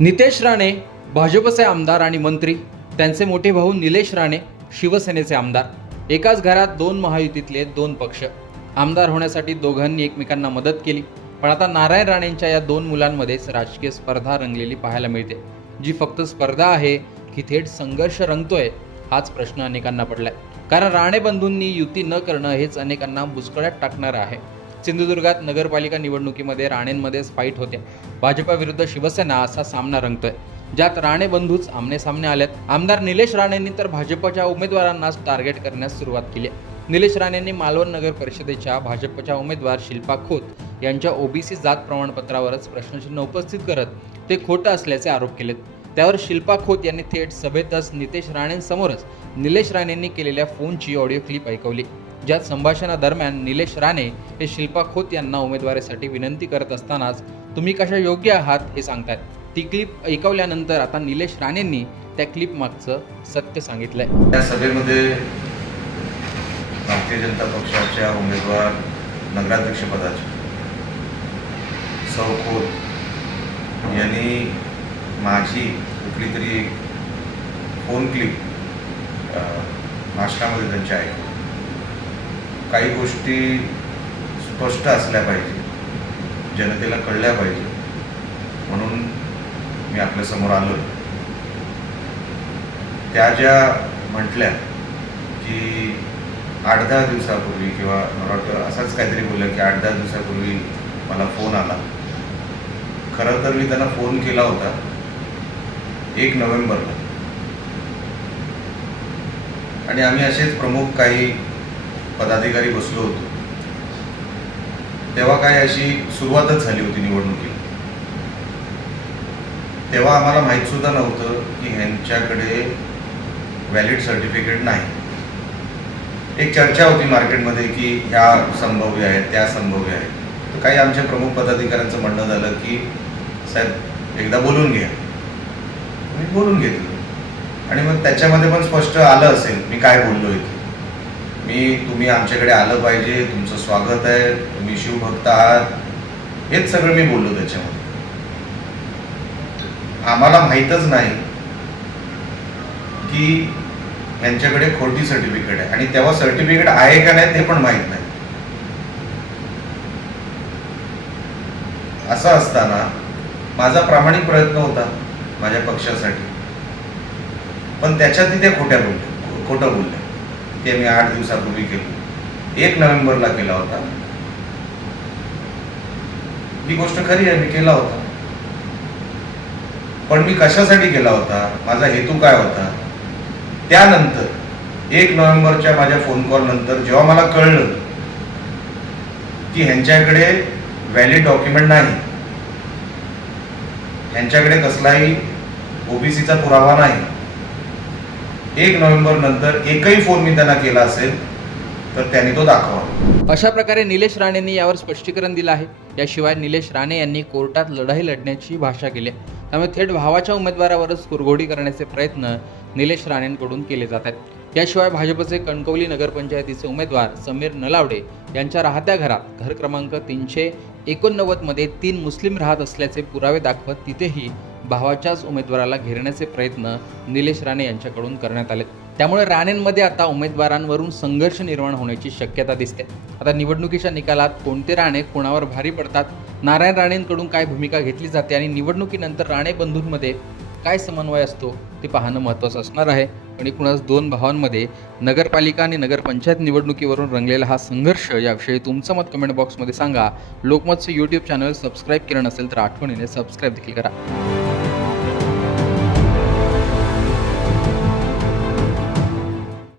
नितेश राणे भाजपचे आमदार आणि मंत्री त्यांचे मोठे भाऊ निलेश राणे शिवसेनेचे आमदार. एकाच घरात दोन महायुतीतले दोन पक्ष. आमदार होण्यासाठी दोघांनी एकमेकांना मदत केली. पण आता नारायण राणेंच्या या दोन मुलांमध्येच राजकीय स्पर्धा रंगलेली पाहायला मिळते. जी फक्त स्पर्धा आहे की थेट संघर्ष रंगतोय हाच प्रश्न अनेकांना पडलाय. कारण राणे बंधूंनी युती न करणं हेच अनेकांना बुचकळ्यात टाकणारं आहे. सिंधुदुर्गात नगरपालिका निवडणुकीमध्ये राणेंमध्येच फाईट होते. भाजपा विरुद्ध शिवसेना असा सामना रंगतोय. ज्यात राणे बंधूच आमने सामने आल्यात आमदार निलेश राणेंनी तर भाजपच्या उमेदवारांनाच टार्गेट करण्यास सुरुवात केली निलेश राणेंनी मालवण नगर परिषदेच्या भाजपच्या उमेदवार शिल्पा खोत यांच्या ओबीसी जात प्रमाणपत्रावरच प्रश्नचिन्ह उपस्थित करत ते खोटं असल्याचे आरोप केलेत. त्यावर शिल्पा खोत यांनी थेट सभेतच नितेश राणेंसमोरच निलेश राणेंनी केलेल्या फोनची ऑडिओ क्लिप ऐकवली ज्यात संभाषणादरम्यान निलेश राणे हे शिल्पा खोत यांना उमेदवारीसाठी विनंती करत असतानाच तुम्ही कशा योग्य आहात हे सांगतात ती क्लिप ऐकवल्यानंतर आता निलेश राणेंनी त्या क्लिप मागचं सत्य सांगितलंय. या सभेमध्ये भारतीय जनता पक्षाच्या उमेदवार नगराध्यक्षपदाचे सौ खोत यांनी माझी कुठली तरी एक फोन क्लिप अ, भाषणामध्ये त्यांच्या ऐकली काही गोष्टी स्पष्ट असल्या पाहिजे जनतेला कळल्या पाहिजे म्हणून मी आपल्यासमोर आलो त्या ज्या म्हटल्या की आठ दहा दिवसापूर्वी किंवा मला वाटतं असंच काहीतरी बोललं की आठ दहा दिवसापूर्वी मला फोन आला. खरं तर मी त्यांना फोन केला होता. एक नोव्हेंबरला आणि आम्ही असेच प्रमुख काही पदाधिकारी बसलो होतो. तेव्हा काय अशी सुरुवातच झाली होती निवडणुकी तेव्हा आम्हाला माहीत सुद्धा नव्हतं की ह्यांच्याकडे व्हॅलिड सर्टिफिकेट नाही. एक चर्चा होती मार्केटमध्ये की ह्या संभाव्य आहेत त्या संभाव्य आहेत. तर काही आमच्या प्रमुख पदाधिकाऱ्यांचं म्हणणं झालं की साहेब एकदा बोलून घ्या. मी बोलून घेतलं आणि मग त्याच्यामध्ये पण स्पष्ट आलं असेल मी काय बोललो इथे. मी तुम्ही आमच्याकडे आलं पाहिजे तुमचं स्वागत आहे तुम्ही शिवभक्त आहात. हेच सगळं मी बोललो त्याच्यामध्ये. आम्हाला माहीतच नाही की यांच्याकडे खोटी सर्टिफिकेट आहे. आणि तेव्हा सर्टिफिकेट आहे का नाही ते पण माहीत नाही. असं असताना माझा प्रामाणिक प्रयत्न होता. माझ्या पक्षासाठी. पण त्याच्यात त्या खोट्या बोलल्या. खोटं बोलल्या. ते मी आठ दिवसापूर्वी केलं. एक नोव्हेंबरला केला होता. ही गोष्ट खरी आहे मी केला होता. पण मी कशासाठी केला होता? माझा हेतू काय होता? त्यानंतर एक नोव्हेंबरच्या माझ्या फोन कॉल नंतर जेव्हा मला कळलं की ह्यांच्याकडे व्हॅलिड डॉक्युमेंट नाही यांच्याकडे कसलाही ओबीसीचा पुरावा नाही. एक नोव्हेंबर नंतर एकही फोन मी त्यांना केला असेल तर त्यांनी तो दाखवा. अशा प्रकारे निलेश राणेंनी यावर स्पष्टीकरण दिलं आहे. याशिवाय निलेश राणे यांनी कोर्टात लढाई लढण्याची भाषा केली. त्यामुळे थेट भावाच्या उमेदवारावरच कुरघोडी करण्याचे प्रयत्न निलेश राणेंकडून केले जात आहेत. याशिवाय भाजपचे कणकवली नगरपंचायतीचे उमेदवार समीर नलावडे यांच्या राहत्या घरात घर क्रमांक तीनशे एकोणनव्वदमध्ये तीन मुस्लिम राहत असल्याचे पुरावे दाखवत तिथेही भावाच्याच उमेदवाराला घेरण्याचे प्रयत्न निलेश राणे यांच्याकडून करण्यात आले. त्यामुळे राणेंमध्ये आता उमेदवारांवरून संघर्ष निर्माण होण्याची शक्यता दिसते. आता निवडणुकीच्या निकालात कोणते राणे कोणावर भारी पडतात? नारायण राणेंकडून काय भूमिका घेतली जाते? आणि निवडणुकीनंतर राणे बंधूंमध्ये काय समन्वय असतो? ते पाहणं महत्त्वाचं असणार आहे. आणि एकूणच दोन भावांमध्ये नगरपालिका आणि नगरपंचायत निवडणुकीवरून रंगलेला हा संघर्ष याविषयी तुमचं मत कमेंट बॉक्समध्ये सांगा. लोकमतचं यूट्यूब चॅनल सबस्क्राईब केलं नसेल तर आठवणीने सबस्क्राईब देखील करा.